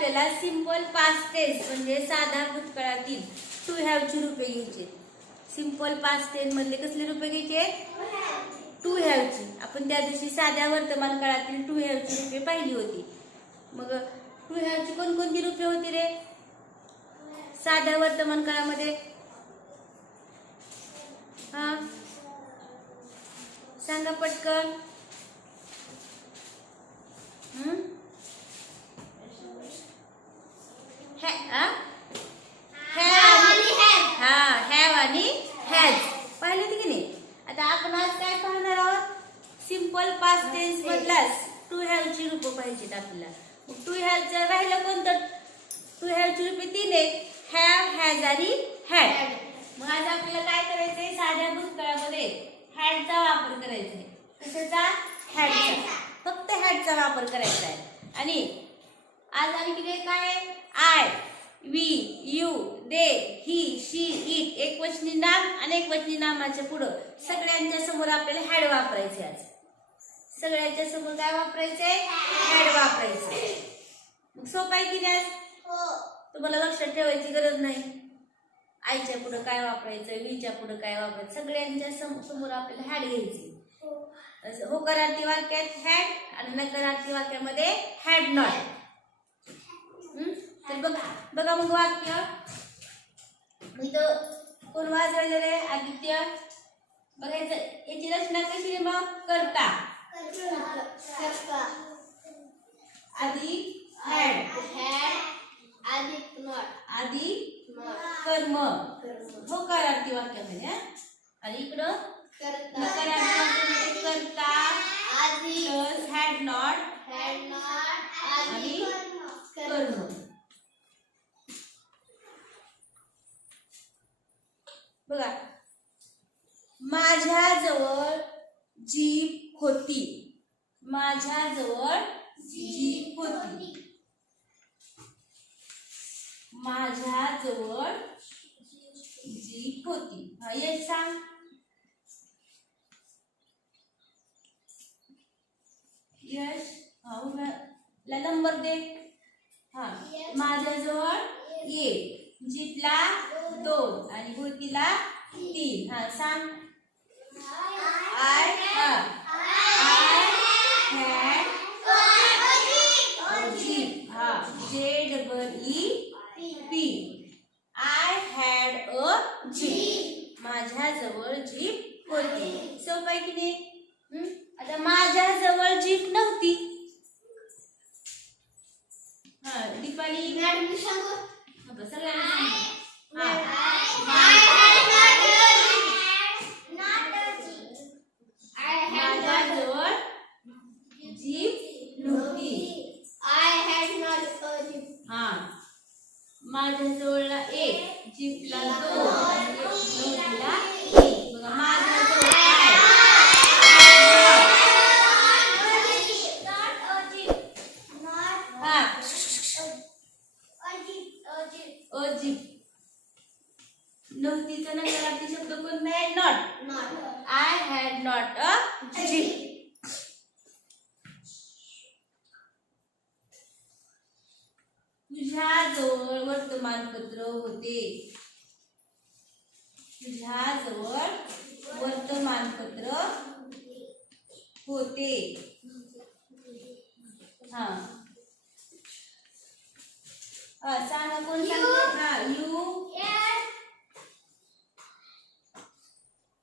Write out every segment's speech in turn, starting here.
आपल्याला simple past tense म्हणजे साधा भूतकाळातील टू हॅवचे रुपये घ्यायचे. सिंपल पास्ट टेन्स मधले कसले रुपये घ्यायचे? टू हॅवचे आपण त्या दिवशी साध्या वर्तमान काळातील टू हॅवची रुपये पाहिली होती. मग टू हॅवची कोणकोणती रुपये होती रे? साध्या वर्तमान काळामध्ये. हा. सांगा पटकन हं? हॅ आ? हॅव आणि हा हॅव आणि हॅज पाहिलं होती की नाही आता आपण आज काय पाहणार सिंपल पास्ट टेन्स मधलाच टू हॅवची रूप पाहिजेत आपल्याला. टू हॅवचं राहिलं कोणतं टू हॅवची रूपे तीन आहेत. हॅव हॅज आणि हॅड मग आज आपल्याला काय करायचंय? साध्या भूतकाळामध्ये हॅडचा वापर करायचा आहे कशाचा हॅडचा फक्त हॅडचा वापर करायचा आहे. आणि आज आणखी काय आहे? I we you they he she it एक वचनी नाम आणि एक वचनी नामाच्या पुढं सगळ्यांच्या समोर आपल्याला हॅड वापरायचे आज. सगळ्यांच्या समोर काय वापरायचंय? हॅड वापरायचंय. मग सोपं आहे की नाही आज? तुम्हाला लक्षात ठेवायची गरज नाही. आईच्या पुढं काय वापरायचं वीच्या पुढं काय वापरायचं सगळ्यांच्या सम- समोर आपल्याला हॅड घ्यायची. असं होकारार्थी वाक्यात हॅड आणि नकारार्थी वाक्यामध्ये हॅड नॉट तर बघा बघा मग वाक्य. इथं कोण वाजवायचं रे? आदित्य. बघायचं याची रचना कशी मग? करता. आधी हॅड आधी कर्म. होकारार्थी वाक्यामध्ये हा? आणि इकडं नकारार्थी वाक्यामध्ये करता प्लस हॅड नॉट आणि कर्म बघा माझ्याजवळ जीप होती माझ्याजवळ जीप होती माझ्याजवळ जीप होती हा यश सांग यश हा उभा ला नंबर दे. हा माझ्याजवळ एक जीपला दोन. आणि भोवतीला तीन. हा सांग. आय हा. Krishna तुझ्याजवळ वर्तमानपत्र होते. तुझ्याजवळ वर्तमानपत्र होते. हा. सांगा कोण सांगते हा यू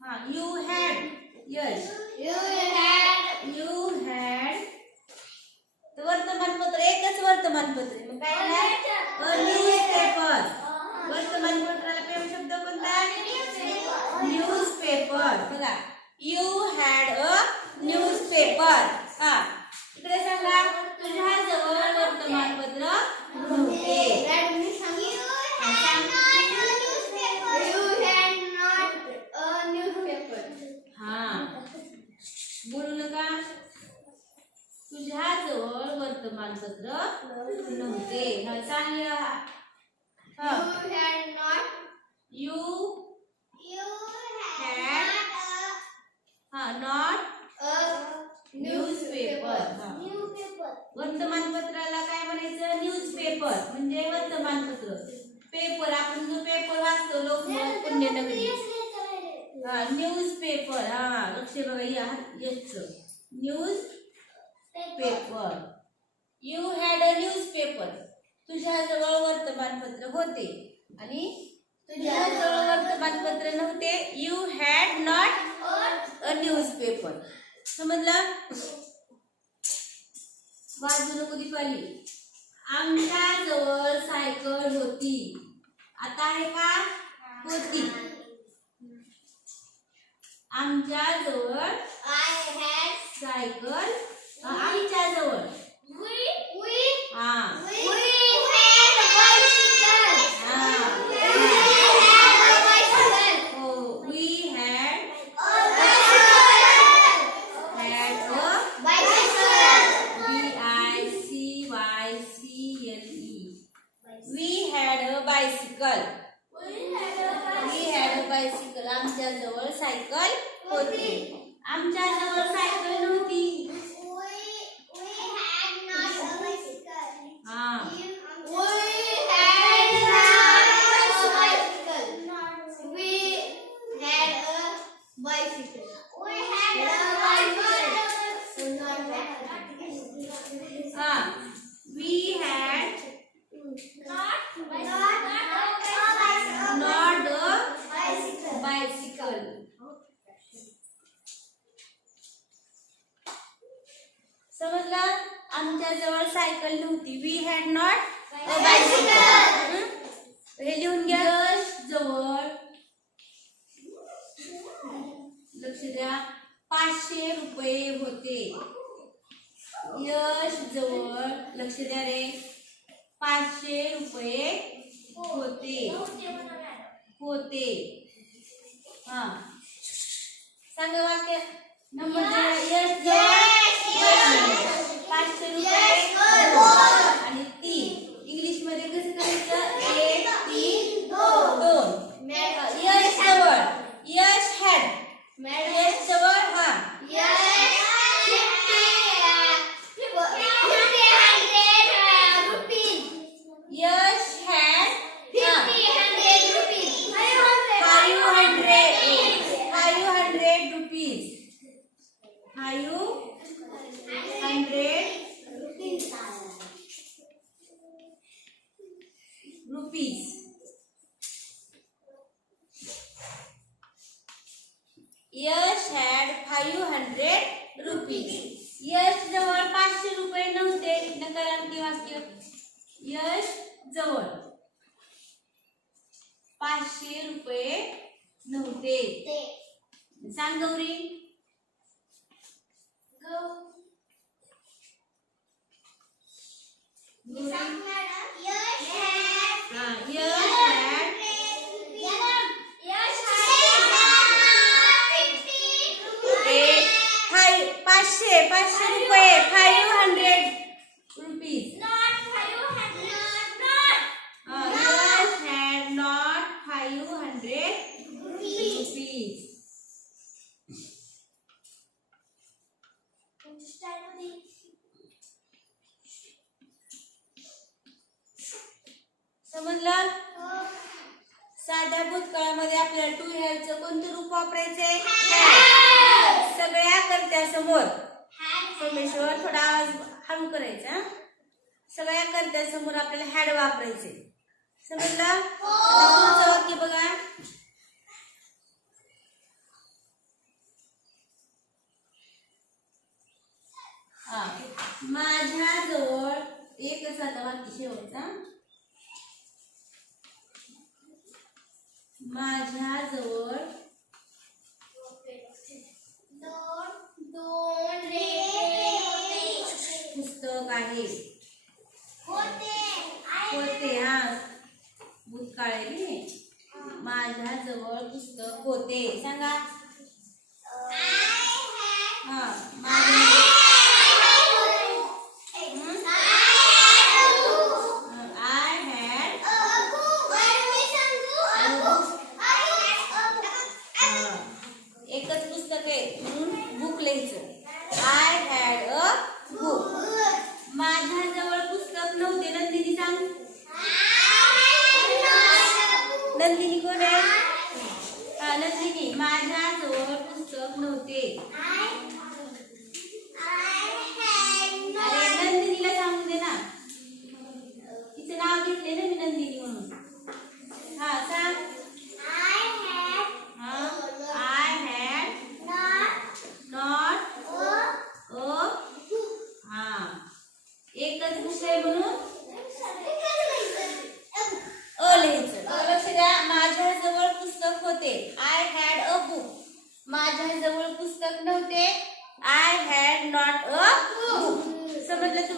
हा you had yes you had तर वर्तमानपत्र एकच वर्तमानपत्र आहे. मग काय नाही न्यूज पेपर वर्तमानपत्राला प्रेम शब्द कोणता न्यूज पेपर बघा. You had a newspaper हा. इकडे सांगा. तुझ्या जवळ वर्तमानपत्र नव्हते. हा. हा. बोलू नका. तुझ्या जवळ वर्तमानपत्र नव्हते. हा सांग हा. यू had हा नॉट न्यूजपेपर हा. वर्तमानपत्राला काय म्हणायचं? न्यूज पेपर म्हणजे वर्तमानपत्र. पेपर आपण जो पेपर वाचतो लोकमत पुण्यनगरी हा न्यूज पेपर हा लक्ष बघा या H newspaper you had a newspaper तुझ्याजवळ वर्तमानपत्र होते. आणि तुझ्याजवळ वर्तमानपत्र नव्हते. यू हॅड अ पेपर समजलं बाजूला कधी पाली आमच्या जवळ सायकल होती. आता आहे का? होती. आमच्या जवळ सायकल आमच्या जवळ हा हो we had had a B I C Y C L E we had a bicycle we had a bicycle आमच्या जवळ सायकल होती. आमच्या जवळ सायकल समजलं आमच्या जवळ सायकल नव्हती. वी हॅड नॉट बायसिकल हे? लिहून घ्या. जवळ. लक्ष द्या. पाचशे रुपये होते. यश जवळ. लक्ष द्या रे. पाचशे रुपये होते. होते. हा. सांगा वाक्य. नंबर यश जवळ. पाचशे रुपये आणि तीन इंग्लिशमध्ये कसं करायचं एक तीन दोन यश जवळ यश हॅड यश जवळ हा Yash had five hundred five hundred rupees five hundred rupees Yash had five hundred rupees Yash जवळ पाचशे रुपये नव्हते नकारात्मक वाक्य यश जवळ पाचशे रुपये नव्हते सांग गौरी गौरी हा यश हॅड ए फाय पाचशे पाचशे रुपये समजलं साध्या भूतकाळामध्ये आपल्याला टू हॅवचं कोणतं रूप वापरायचंय सगळ्या करत्या समोर सोमेश्वर थोडा आवाज हळू करायचा सगळ्या करत्या समोर आपल्याला हॅड वापरायचे. समजलं पुढचं वाक्य बघा. हा. माझ्या जवळ एकच आता वाक्य शेवटचा आहे. होते. हा. भूतकाळ आहे की नाही? माझ्या जवळ पुस्तक होते. सांगा. नंदिनी कोण आहे हा माझ्या जवळ पुस्तक नव्हते. नंदिनीला सांगू दे ना. तिचं नाव घेतले ना मी नंदिनी म्हणून. हा सांग. आय हॅड नॉट ओ हा. एकच बुक आहे म्हणून